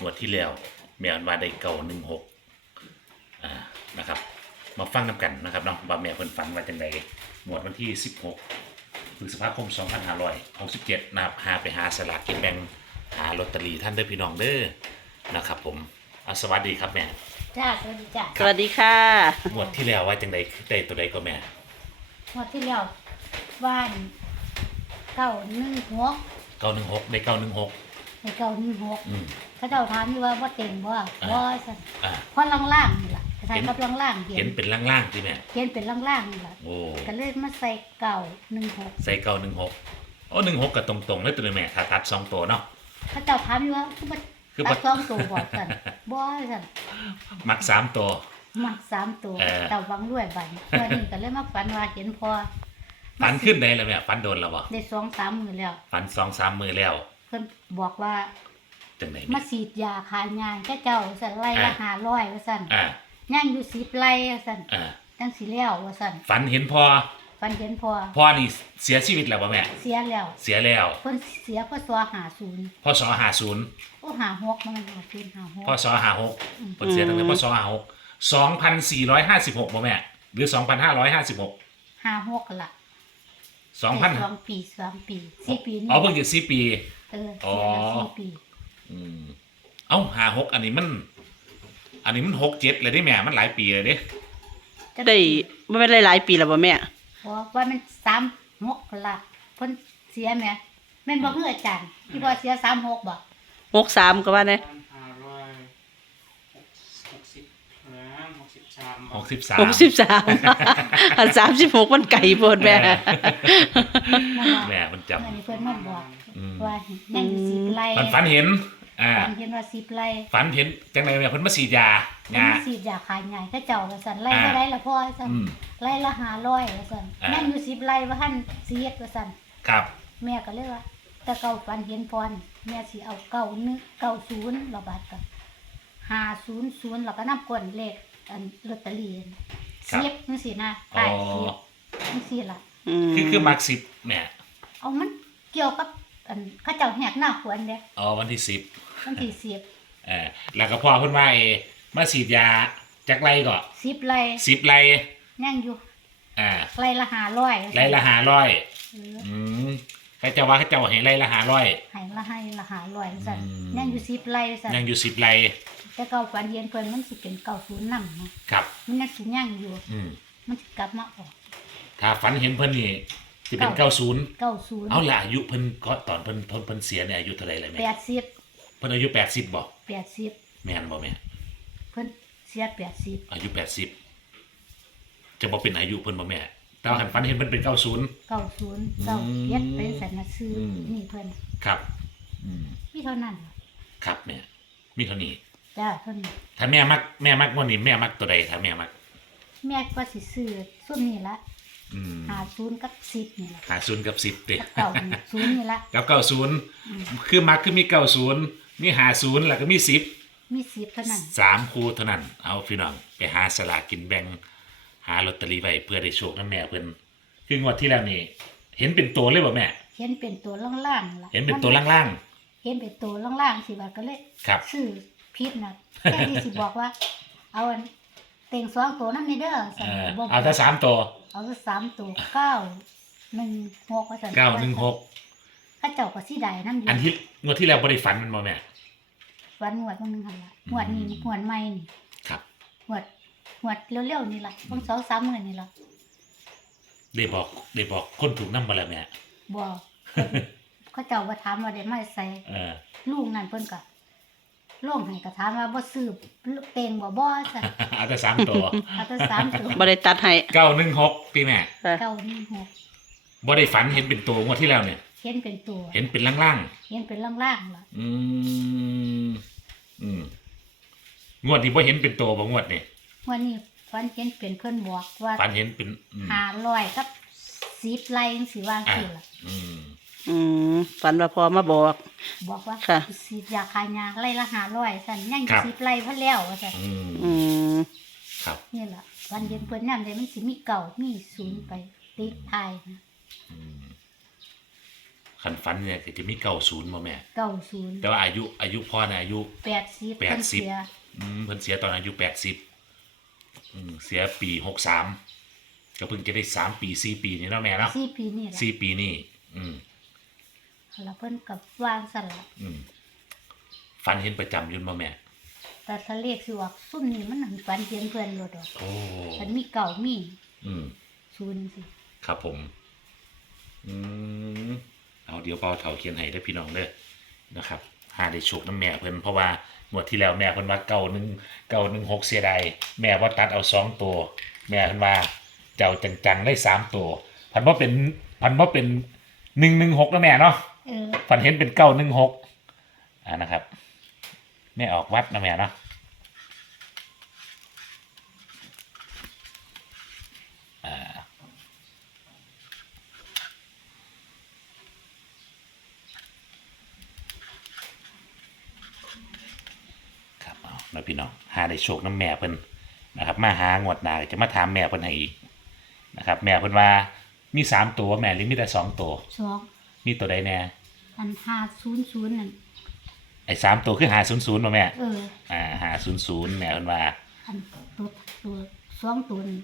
งวดที่แล้วแม่อันว่าได้เก่าหนึ่งหกอ่านะครับ มาฟังน้ำกันนะครับเนาะว่าแม่เพิ่นฝันว่าจังไดงวดวันที่ 16พฤษภาคม 2567นะครับหาไปหาสลากกินแบ่งหาลอตเตอรี่ท่านเด้อพี่น้องเด้อนะครับ ผมอะสวัสดีครับแม่จ้าสวัสดีจ้าสวัสดีค่ะงวดที่แล้วว่าจังไดได้ตัวใดก็แม่งวดที่แล้วบ้านเก้าหนึ่งหก916ได้916ใน เก้าหนึ่งหกอืม เขาเจ้าถามอยู่ว่าว่าเต็มบ่อ่าบ่สั่นอ่า เพราะล่างๆนี่ล่ะใส่กับล่างๆเห็เห็นนเป็นล่างๆที่แม่เห็นเป็นล่างๆนี่ล่ะโอ้ก็เลยมาใส่เก้าหนึ่งหกใส่เก้าหนึ่งหกโอ้หนึ่งหกกับตรงๆเลยตัวนี้แม่ถ้าตัดสองตัวเนาะเขาเจ้าถามอยู่ว่าคือบ่คือตับ่ดสองตัวบ่สั่นบ่สั่นมักสามตัว มักสามตัวเออแต่วังรวยบัดนี้วันนี้ก็เลยมาฝันว่าเห็นพอฟันขึ้นได้แล้วแม่ฟันโดนแล้วบ่ได้สองสามมื้อแล้วฟันสองสามมือแล้ว เพิ่นบอกว่าจังไหนมาแม่ฉีดยาคายงานแค่เจ้าสั่นไล่ละอ่า500ว่าสั่นอ่าย่างอยู่สิบไร่ว่าสั่นอ่าจังสิแล้วว่าสั่นฝันเห็นพอฟันเห็นพอพ่อนี่เสียชีวิตแล้วบ่แม่ เสียแล้ว เสียแล้วเพิ่นเสียเพราะตัวหาศูนย์พ่อสอหาศูนย์โอ้หาหกมันหาศูนย์หาหกพ่อสอหาหกเพิ่นเสียตั้งแต่พ่อสอหาหกสองพันสี่ร้อยห้าสิบหกบ่แม่ หรือสองพันห้าร้อยห้าสิบหกหาหกละ สองพันสองปีสามปีสี่ปีนี่อ๋อเพิ่งจะสี่ปี เอออ๋อเสียแล้วสี่ปีอืม เอ้าหาหกอันนี้มัน อันนี้มันหกเจ็ดเลยได้แม่มันหลายปีเลยเด้จังได้ไม่เป็นหลายๆปีแล้วบ่แม่ บอกว่ามันสามหกละเพิ่นเสียแหม่แม่นบ่คืออาจารย์ที่บ่เสียสามหกบ่ หกสามก็ว่าได้ห้าร้อยหกสิบนะ หกสิบสามหกสิบสามหกสิบสามอันสามสิบหกมันไก่โพดแม่นั่นว่าแม่มันจเมื่อนี้เพิ่นมาบอกอืมว่ายังอยู่สิบไร่ำมันฝันเห็นอ่าฝันเห็นว่าสิบไร่ฝันเห็นจังไรแม่เพิ่นมาสีดยามันงามีสีดยาขายใหญ่ก็เจ้าว่าซั่นไร่อ่าก็ได้ละพ่อว่าซั่นอืมไร่ละ500ว่าซั่นอ่ายัยังอยู่สิบไร่ว่าหั่นสิเฮ็ดว่าซั่นครับ แม่ก็เลยว่าแต่เก่าฝันเห็นพรแม่สิเอาเก้าหนึ่งเก้าศูนย์ระบาดกับ500แล้วก็นำก้นเลข อันลอตเตอรี่ครับ เสียบจังซี่นะอ๋ตายอเสียบจังซี่ล่ะอืมคือคือมักสิบแม่เอามันเกี่ยวกับอันเขาเจ้าแหกหน้าขวนเด้อ๋อวันที่สิบวันที่สิบเออแล้วก็พ่อเพิ่นว่าเอมาสีดยาจากไรก็สิบไร่สิบไรยังอยู่อ่าไร่ละห้าร้อยไรละหาร้อยเอออืม เขาเจ้าว่าเขาเจ้าให้ไรละหาร้อย ให้ละให้ละห้าร้อยสั่นอืม ยังอยู่สิบไร่สั่นยังอยู่สิบไรแต่เก่าฝันเย็นเพิ่นมันสิเป็นเก่าศูนย์นำเนาะครับ มันยังสิยังอยู่ อืมมันสิกลับมาออกถ้าฝันเห็นเพิ่นนี่จะเป็นเก้าศูนย์เก้าศูนย์เอาละอายุเพิ่นก็ตอนเพิ่นเพิ่นเพิ่นเสียเนี่ยอายุเท่าไหร่เลยแม่แปดสิบเพิ่นอายุแปดสิบบ่แปดสิบแม่นบ่แม่เพิ่นเสียแปดสิบอายุแปดสิบจะบอกเป็นอายุเพิ่นบ่แม่ แต่ว่าหันฝันเห็นเพิ่นเป็นเก้าศูนย์ เก้าศูนย์เก้าอืมเจ็ดเป็นสันนะซื้ออม นี่เพิ่นครับ อืมมีเท่านั้นครับแม่มีเท่านี้ จ้าเท่านี้ถ้าแม่มักแม่มักวันนี้แม่มักตัวใดถ้าแม่มัก แม่ก็สิซื้อซุ่มนี่ละอืมหาศูนย์กับสิบนี่ละหาศูนย์กับสิบเด้กับเก้านี่ศูนย์นี่ละกับเก้าศูนย์อืมคือมักคือมีเก้าศูนย์มีหาศูนย์แล้วก็มีสิบมีสิบเท่านั้นสามคู่เท่านั้น เอาพี่น้องไปหาสลากกินแบ่งหาลอตเตอรี่ไว้เพื่อได้โชคนํแม่เพิ่นคืองวดที่แล้วนี่เห็นเป็นตัวเลยบ่แม่ เห็นเป็นตัวล่างๆล่ะเห็นเป็นตัวล่างเห็นเป็นตัวล่างๆสิว่าก็เลยๆครับซื้อพิษนะแค่ที่สิบอกว่า เอาอันเต่งสองตัวนั่นนี่เด้อสั่เอนอบอกเอาถ้าสามตัวเอาสามตัวเก้าหนึ่งหกว่าสั่นเก้าหนึ่งหกข้าเจ้าก็สิได้น้ำอยู่อันที่งวดที่แล้วบ่ได้ฝันมันบ่แม่วันหวดวันหนึงหันละอืมหวดนี้หวดใหม่นี่ครับหวด หวดเร็วๆนี่ล่ะบางสองสามหมื่นนี่ล่ะได้บอกได้บอกคนถูกนำบ่ล่ะแม่บอกเขาเจ้าว่าถามว่าได้ไม่ใส่เออ ลูกนั่นเพิ่นก็ล่งให้ก็ถามว่าบ่ซื้อเต็งบ่บ่สั่นเอาแต่สามตัว เอาแต่สามตัวบ่ได้ตัดให้เก้าหนึ่งหกพี่แม่ค่ะเก้าหนึ่งหกบ่ได้ฝันเห็นเป็นตัวงวดที่แล้วเนี่ย เห็นเป็นตัวเห็นเป็นล่างเห็นเป็นล่างๆล่ะๆ อืม อืม งวดนี้บ่เห็นเป็นตัวบ่งวดนี่ วันนี้ฝันเห็นเป็นเพิ่นบอกว่าฝันเห็นเป็นอืมหาร้อยกับสิบไร่จังสิว่าอะสิล่ะอืมอืมฝันว่าพอมาบอก บอกว่าค่ะ สิยาคายาไร่ละหาร้อยสั่นยังอยู่สิบไร่พะแล้วว่าสั่นอืมอืมครับนี่ล่ะวันเย็นเพิ่นยามใดมันสิมีเก่ามีศูนย์ไปติดทายนะอืมคันฟันเนี่ยก็จะมีเก้าศูนย์มาแม่ เก้าศูนย์แต่ว่าอายุอายุพ่อเนี่ยอายุ แปดสิบแปดสิบเสีย อืมเพิ่นเสียตอนอายุแปดสิบ เสียปีหกสามก็เพิ่งจะได้สามปีสี่ปีนี่เนาะแม่เนาะสี่ปีนี่แหละสี่ปีนี่อืมแล้วเพิ่นกับวางสลับอืมฟันเห็นประจำอยุ่นมาแม่ แต่ทะเลขสิออกซุ่มนี่มันหันฝันเห็นเพื่อนรถดอกโอ้มันมีเก่ามีอืม ศูนย์สิครับผม อืม เอาเดี๋ยวเปาเถาเขียนให้ได้อพี่น้องเด้อนะครับ หาได้โชคน้ำแม่เพิ่นเพราะว่างวดที่แล้วแม่เพิ่นว่าเก้าหนึ่งเก้าหนึ่งหกเสียดายแม่ว่าตัดเอาสองตัว แม่เพิ่นว่าเจ้าจังๆได้สามตัวพันว่าเป็นพันว่าเป็นหนึ่งหนึ่งหกนะแม่เนาะเออ ฝันเห็นเป็นเก้าหนึ่งหกอ่านะครับแม่ออกวัดนะแม่เนาะอ่า ครับเอาแล้วพี่น้องหาได้โชคน้ำแม่เพิ่นนะครับ มาหางวดหนาจะมาถามแม่เพิ่นให้อีกนะครับ แม่เพิ่นว่ามีสามตัวแม่หรือมีแต่สองตัวสองมีตัวใดแน่อันห้าศูนย์ศูนย์นั่นไอ้สามตัวคือหาศูนย์ศูนย์มาแม่เอออ่าหาศูนย์ศูนย์แม่เพิ่นว่าอันตัวตัวสองตัวนี่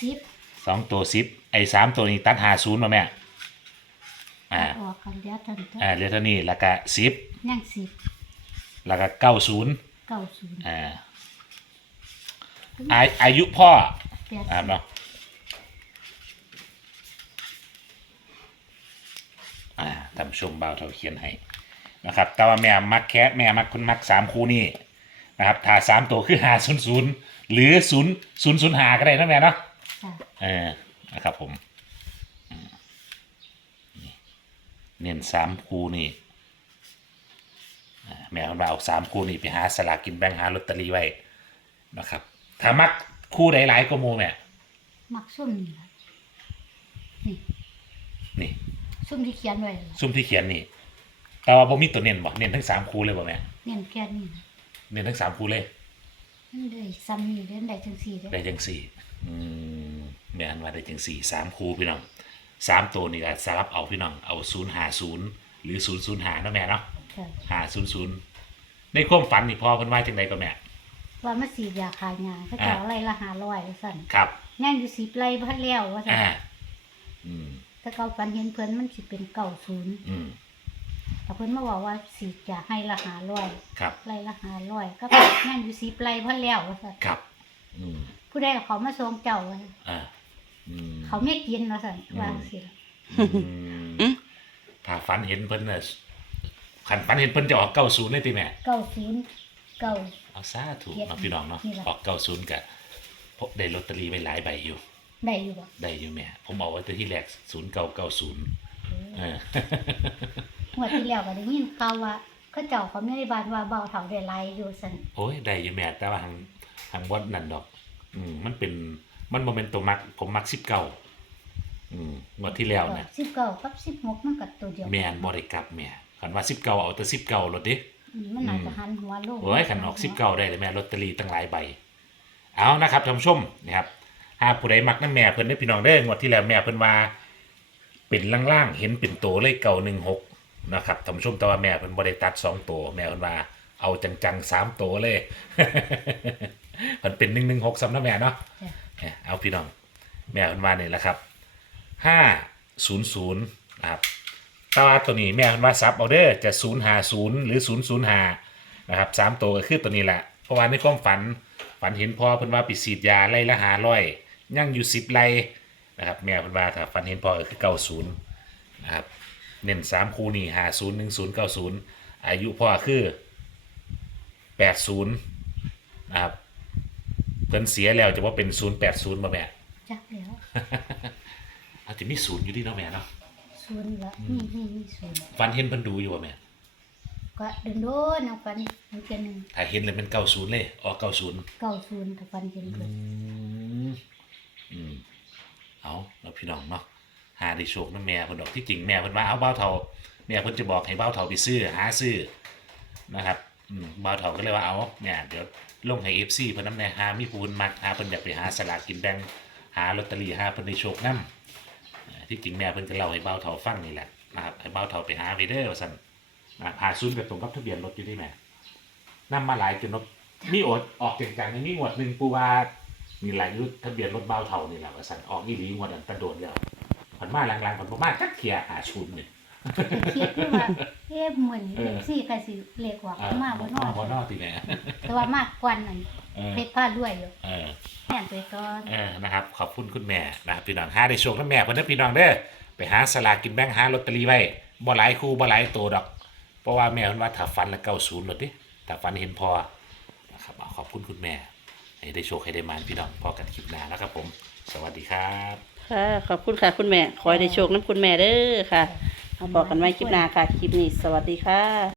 สิบสองตัวสิบไอ้สามตัวนี้ตัดหาศูนย์มาแม่อ่าออกกันแล้วทันทีอ่าเหลือเท่านี้แล้วก็สิบยังสิบแล้วก็เก้าศูนย์ เก้าศูนย์อ่าอาอายุพ่อแปดอ่าสิบเนาะอ่าท่านผู้ชมเบาเท่าเขียนให้นะครับ แต่ว่าแม่มักแค่แม่มักคนมักสามคู่นี่นะครับถ้าสามตัวคือหาศูนย์ศูนย์หรือศูนย์ศูนย์ศูนย์หาก็ได้นะแม่เนาะจ้ะเออนะครับผมอืมนี่เน้นสามคู่นี่อ่า แม่ของเราเอาสามคู่นี่ไปหาสลากกินแบ่งหาลอตเตอรี่ไว้นะครับ ถ้ามักคู่ใดหลายก็โมแม่มักซุ่มนี่ล่ะนี่นี่ ซุ่มที่เขียนไว้ล่ะซุ่มที่เขียนนี่ แต่ว่าผมมีตัวเน้นบอกเน้นทั้งสามคู่เลยบ่แม่เนี่ยแค่นี้นะเน้นทั้งสามคู่เลยมันได้ซ้ำนี่เล่นได้จังสี่เด้ได้จังสี่อืมแม่อันว่าได้จังสี่สามคู่พี่น้องสามตัวนี่ก็สลับเอาพี่น้องเอาศูนย์หาศูนย์หรือศูนย์ศูนย์หานะแม่เนาะ จ้ะหาศูนย์ศูนย์ในความฝันนี่พ่อเพิ่นว่าจังไดก็แม่ว่ามาสีดยาคายงาเขาเจ้าอะไรละหาร้อยว่าสั่นครับย่างอยู่สิบไรพัดแล้วว่าสั่นอ่าอืมถ้าเก่าฝันเห็นเพิ่นมันสิเป็นเก่าศูนย์อืมแต่เพิ่นมาบอกว่าสีดยาให้ละหาร้อยครับไรละหาร้อยก็ย่างอยู่สิบไรพัดแล้วว่าสั่นครับ อืมผู้ใดเอาเขามาทรงเจ้าว่าซั่นอ่าอืม เขาไม่กินว่าสั่นวางสิล่ะอืม ถ้าฝันเห็นเพิ่นน่ะ ขันฝันเห็นเพิ่นจะออกเก้าศูนย์เลยติแม่ เก่าศูนย์เก่าเอาซาถูกเฮ็ดเนาะพี่น้องเนาะ นี่ล่ะ ออกเก้าศูนย์กะพบได้ลอตเตอรี่ไว้หลายใบอยู่ ได้อยู่บ่ได้อยู่แม่ ผมเอาไว้แต่ที่แรกศูนย์เก้าเก้าศูนย์เออ งวดที่แล้วก็ได้ยินข่าวว่าเขาเจ้าเขาไม่ได้บานว่าเบาเฒ่าได้หลายอยู่สั่นโอ้ยได้อยู่แม่แต่ว่าทางทางวัดนั่นดอก อืมมันเป็นมันโมเมนตัวมักผมมักสิบเก้าอืมงวดที่แล้วนะสิบเก้ากับสิบหกมันก็ตัวเดียวแม่นบริกลับแม่ คันว่าสิบเก้าเอาแต่สิบเก้ารถดิอืมมันน่าจะหันหัวลงโอ้ยขันออกสิบเก้าได้เลยแม่ลอตเตอรี่ตั้งหลายใบ เอานะครับท่านผู้ชมนะครับหากผู้ใดมักน้ำแม่เพิ่นได้อพี่น้องได้องวดที่แล้วแม่เพิ่นว่า เป็นล่างๆเห็นเป็นตัวเลขเก่าหนึ่งหกนะครับท่านผู้ชมแต่ว่าแม่เพิ่นบริตัดสองตัวแม่เพิ่นว่าเอาจังๆสามตัวเลยเพิ่นเป็นหนึ่งหนึ่งหกสำนักแม่เนาะจ้ะเนี่ยเอาพี่น้อง แม่เพิ่นว่านี่แหละครับห้าศูนย์ศูนย์นะครับแตว่าตัวนี้แม่เพิ่นว่าซับเอาเด้อจะศูนย์หาศูนย์หรือศูนย์ศูนย์หานะครับสามตัวก็คือตัวนี้แหละเพราะว่าในความฝันฝันเห็นพ่อเพิ่นว่าไปฉีดยาไล่ละหาร้อยย่างอยู่สิบไร่นะครับแม่เพิ่นว่าถ้าฝันเห็นพ่อก็คือเก้าศูนย์นะครับเน้นสามคูนี่หาศูนย์หนึ่งศูนย์เก้าศูนย์อายุพ่อคือแปดศูนย์นะครับเพิ่นเสียแล้วจะว่าเป็นศูนย์แปดศูนย์มาแม่จักแล้ว อาจจะมีศูนย์อยู่ที่เนาะแม่เนาะ ศูนย์ละนี่นี่นี่ศูนย์ฟันเห็นเพิ่นดูอยู่ว่าแม่ก็เดินโดนเอาฟันมันเป็นหนึ่งถ้าเห็นเลยเป็นเก้าศูนย์เลยออกเก้าศูนย์เก้าศูนย์แต่ฟันเป็นเกิดมอืมเอาเราพี่น้องเนาะหาได้โชคนะแม่เพิ่นดอกที่จริงแม่เพิ่นว่าเอาเบ้าเท่าแม่เพิ่นจะบอกให้เบ้าเท่าไปซื้อหาซื้อนะครับอืมเบ้าเท่าก็เลยว่าเอาเนี่ยเดี๋ยวลงให้ FC เพิ่นนำแน่หามีผู้เพิ่นมักหาเพิ่นอยากไปหาสลากกินแบ่งหาลอตเตอรี่หาเพิ่นได้โชคนำ ที่จริงแม่เพิ่นก็เล่าให้เบ้าเท่าฟังนี่แหละนะครับให้เบ้าเท่าไปหาไปเด้อว่าสั่นนะหาศูนย์กับตรงกับทะเบียนรถอยู่ที่แม่นำมาหลายจนนกมีอดออกจังๆในมีงวดหนึ่งปูว่ามีหลายรุ่นทะเบียนรถเบ้าเท่านี่แหละว่าสั่นออกอีหลีงวดอันตะโดดแล้วผ่านมาหลังๆผ่านมาจักเทียหาชุนเนี่ยแต่คิดคือว่าเอ๊ะเหมือนเออซี่ก็สิเลขว่าอ่ามาบ่นอบ่นอตีแม่แต่ว่ามากกว่านั้น เออเพชรผ้าด้วยอยู่เออแม่นไปก่อนเออนะครับ ขอบคุณคุณแม่นะครับพี่น้องหาได้โชคน้ำแม่เพิ่นเด้อพี่น้องเด้อไปหาสลากกินแบ่งหาลอตเตอรี่ไว้บ่หลายคู่บ่หลายตัวดอก เพราะว่าแม่เพิ่นว่าถ้าฟันละ90หลดดิถ้าฟันเห็นพอนะครับเอาขอบคุณคุณแม่ให้ได้โชคให้ได้มานพี่น้องพอกันคลิปหน้านะครับผม สวัสดีครับ ค่ะ ขอบคุณค่ะคุณแม่ ขอให้ได้โชคน้ำคุณแม่เด้อค่ะเอาบอกกันไว้คลิปหน้าค่ะ คลิปนี้ สวัสดีค่ะ